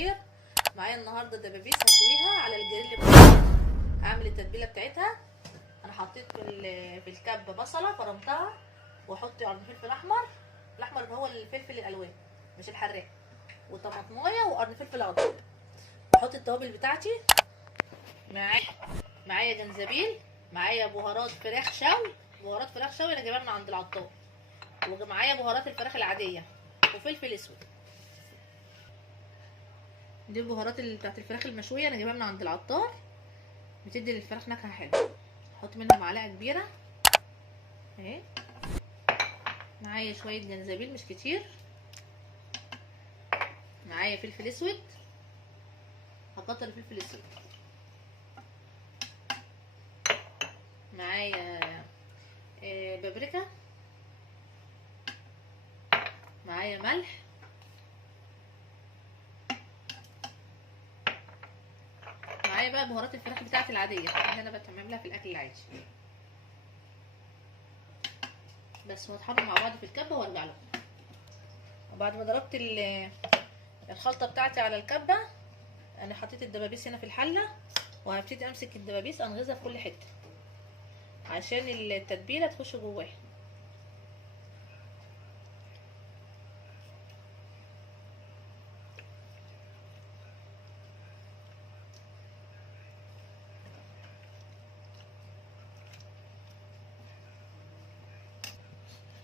الخير. معايا النهارده دبابيس هشويها على الجريل بتاعي. هعمل التتبيله بتاعتها. انا حطيت في الكبه بصله فرمتها، واحط قرن فلفل احمر. الاحمر اللي هو الفلفل الالوان مش الحراق، وطماطمايه وقرن فلفل اخضر. واحط التوابل بتاعتي. معايا جنزبيل، معايا بهارات فراخ شوي. بهارات فراخ شوي انا جايباها من عند العطار، ومعايا بهارات الفراخ العاديه وفلفل اسود. دي البهارات بتاعت الفراخ المشويه انا جايباها من عند العطار، بتدي للفراخ نكهه حلوه. احط منها معلقه كبيره اهي. معايا شويه جنزبيل مش كتير. معايا فلفل اسود، هكتر الفلفل الاسود. معايا بابريكا. معايا ملح. معايا بقى بهارات الفراخ بتاعتي العاديه اللي انا بتمم لها في الاكل العادي بس. وهطحنهم مع بعض في الكبه وارجع لكم. وبعد ما ضربت الخلطه بتاعتي على الكبه، انا حطيت الدبابيس هنا في الحله، وهبتدي امسك الدبابيس انغزها في كل حته عشان التتبيله تخش جواها.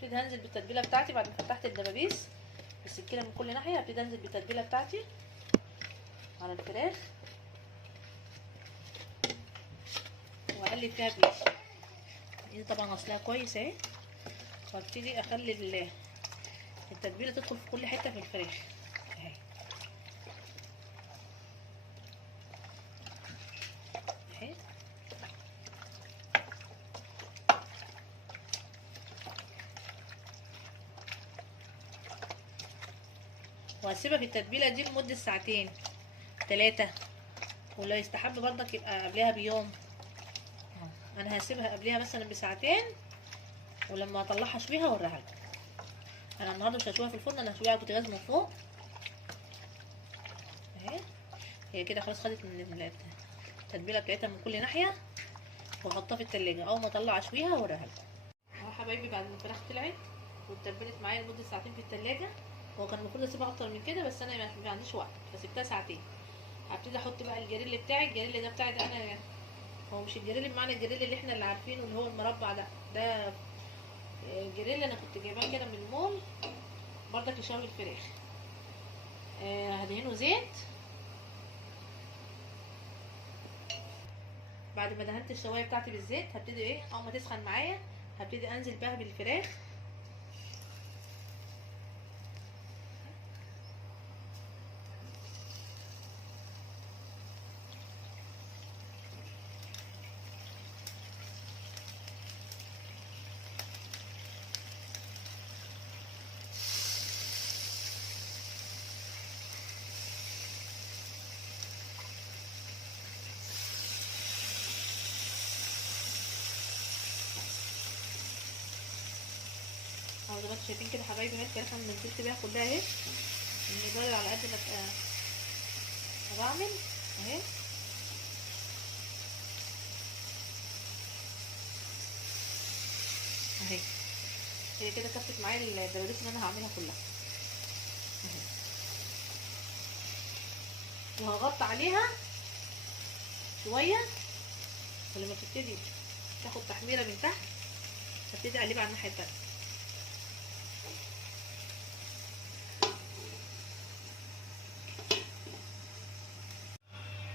هبتدي هنزل بالتتبيله بتاعتي بعد ما فتحت الدبابيس بالسكينه من كل ناحيه. هبتدي انزل بالتتبيله بتاعتي على الفراخ واقلب فيها بايدي. دي طبعا غسلها كويس اهي. وابتدي اخلي التتبيله تدخل في كل حته في الفراخ اهي اهي. وهسيبها في التتبيله دي لمده ساعتين 3، ولو يستحب برضك يبقى قبلها بيوم. انا هسيبها قبلها مثلا بساعتين، ولما اطلعها اشويها اوريها لكم. انا النهارده مش هشويها في الفرن، انا هشويها على البوتاجاز من فوق اهي. هي كده خلاص خدت من التتبيله بتاعتها من كل ناحيه، واحطها في التلاجة. اول ما اطلع اشويها اوريها لكم. اهو حبايبي بعد ما الفراخ طلعت واتبلت معايا لمده ساعتين في التلاجة. هو كان المفروض اسيبها اكتر من كده بس انا ما عنديش وقت فسيبتها ساعتين. هبتدي احط بقى الجريل بتاعي. الجريل ده بتاعي ده انا، هو مش الجريل بمعنى الجريل اللي احنا اللي عارفينه اللي هو المربع ده الجريل انا كنت جايباه كده من المول برضك لشوي الفراخ. هدهنه زيت. بعد ما دهنت الشوايه بتاعتي بالزيت هبتدي ايه اول ما تسخن معايا هبتدي انزل بها بالفراخ. اهو زي ما انتم شايفين كده حبايبي، اهي الفراخ انا نزلت بيها كلها اهي. المقدار على قد ما بعمل اهي. اهي هي كده كفت معايا الدبابيس اللي انا هعملها كلها اهي. وهغطي عليها شويه، ولما تبتدي تاخد تحميره من تحت هبتدي اقلبها على الناحيه التانيه.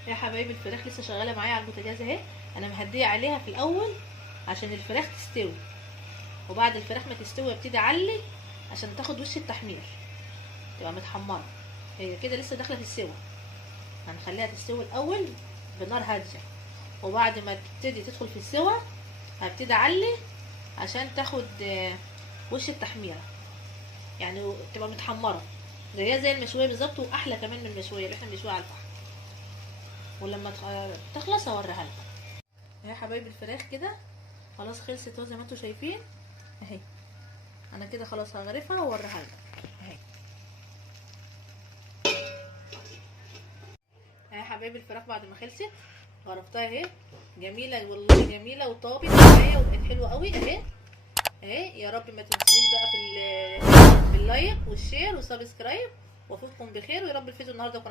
يا حبايبي الفراخ لسه شغاله معايا على البوتاجاز اهي. انا مهديه عليها في الاول عشان الفراخ تستوي، وبعد الفراخ ما تستوي ابتدي اعلي عشان تاخد وش التحمير تبقى متحمره. هي كده لسه داخله في السوا، هنخليها تستوي الاول بنار هاديه، وبعد ما تبتدي تدخل في السوا هبتدي اعلي عشان تاخد وش التحميره، يعني تبقى متحمره زي المشويه بالظبط، واحلى كمان من المشويه اللي احنا بنشويها على الفحم. ولما تخلص اوريها لكم. يا حبايبي الفراخ كده خلاص خلصت اهو زي ما انتم شايفين اهي. انا كده خلاص هغرفها واوريها لكم اهي. حبايبي الفراخ بعد ما خلصت غرفتها اهي، جميله والله، جميله وطابت معايا وبقت حلوه قوي اهي اهي. يا رب ما تنسونيش بقى في اللايك والشير والسبسكرايب، واشوفكم بخير، ويا رب الفيديو النهارده يكون